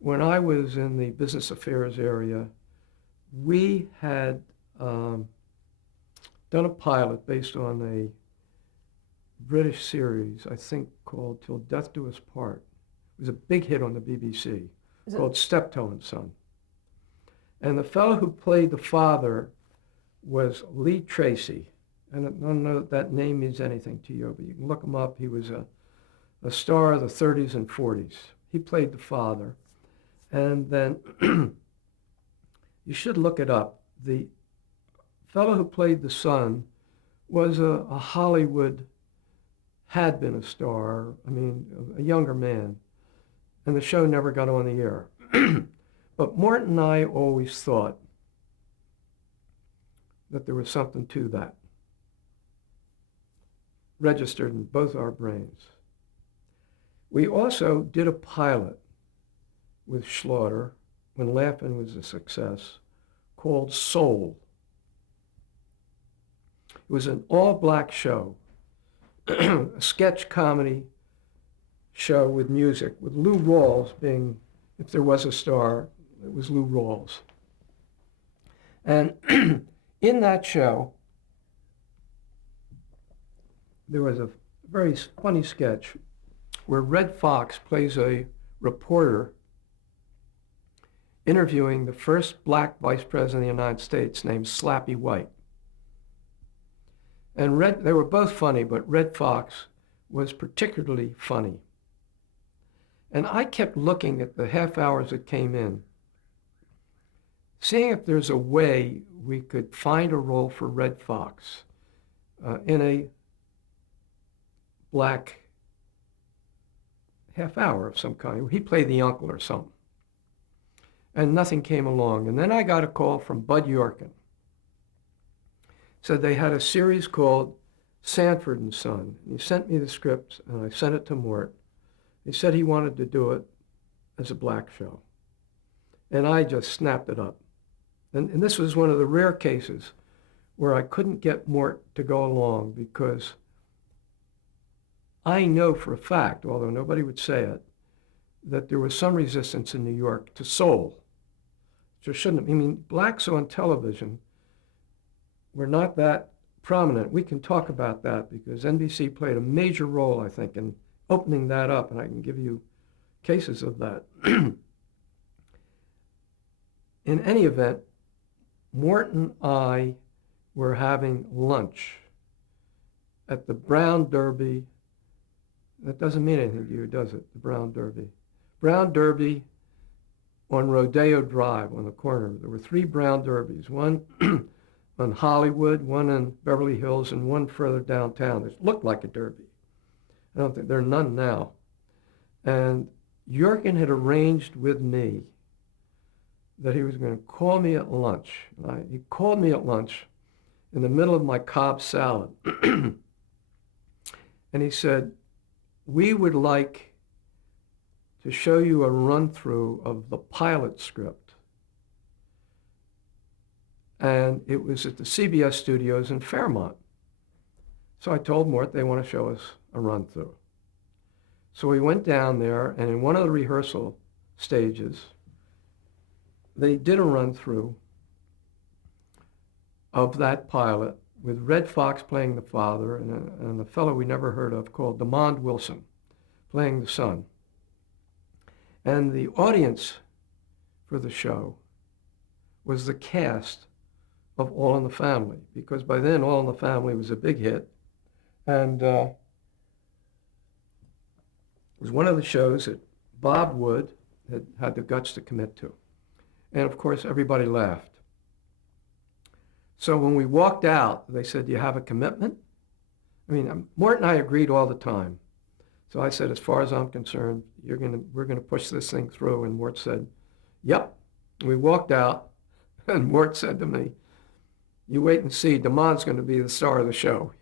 when I was in the business affairs area, we had done a pilot based on a British series, I think called Till Death Do Us Part. It was a big hit on the BBC, called Steptoe and Son. And the fellow who played the father was Lee Tracy. And I don't know if that name means anything to you, but you can look him up. He was a star of the 30s and 40s. He played the father. And then you should look it up. The fellow who played the son was a Hollywood, had been a star, a younger man. And the show never got on the air. But Mort and I always thought that there was something to that, registered in both our brains. We also did a pilot with Schlosser, when Laughing was a success, called Soul. It was an all-black show, a sketch comedy show with music, with Lou Rawls being, if there was a star, it was Lou Rawls. And in that show, there was a very funny sketch where Red Fox plays a reporter interviewing the first black vice president of the United States named Slappy White. And they were both funny, but Red Fox was particularly funny. And I kept looking at the half hours that came in, seeing if there's a way we could find a role for Red Fox in a black half hour of some kind. He played the uncle or something. And nothing came along. And then I got a call from Bud Yorkin. Said they had a series called Sanford and Son. He sent me the script, and I sent it to Mort. He said he wanted to do it as a black show. And I just snapped it up. And this was one of the rare cases where I couldn't get Mort to go along, because I know for a fact, although nobody would say it, that there was some resistance in New York to soul. There shouldn't have. Blacks on television were not that prominent. We can talk about that because NBC played a major role, I think, in opening that up, and I can give you cases of that. In any event, Mort and I were having lunch at the Brown Derby. That doesn't mean anything to you, does it? The Brown Derby. Brown Derby on Rodeo Drive on the corner. There were 3 Brown Derbies, one on Hollywood, one in Beverly Hills, and one further downtown. It looked like a derby. I don't think there are none now. And Yorkin had arranged with me that he was going to call me at lunch. He called me at lunch in the middle of my Cobb salad. And he said, we would like to show you a run-through of the pilot script. And it was at the CBS studios in Fairmont. So I told Mort they want to show us a run-through. So we went down there, and in one of the rehearsal stages, they did a run-through of that pilot with Red Fox playing the father and a fellow we never heard of called Demond Wilson playing the son. And the audience for the show was the cast of All in the Family, because by then All in the Family was a big hit. And it was one of the shows that Bob Wood had the guts to commit to. And of course, everybody laughed. So when we walked out, they said, do you have a commitment? Mort and I agreed all the time. So I said, as far as I'm concerned, we're going to push this thing through. And Mort said, yep. And we walked out, and Mort said to me, you wait and see, Demond's going to be the star of the show.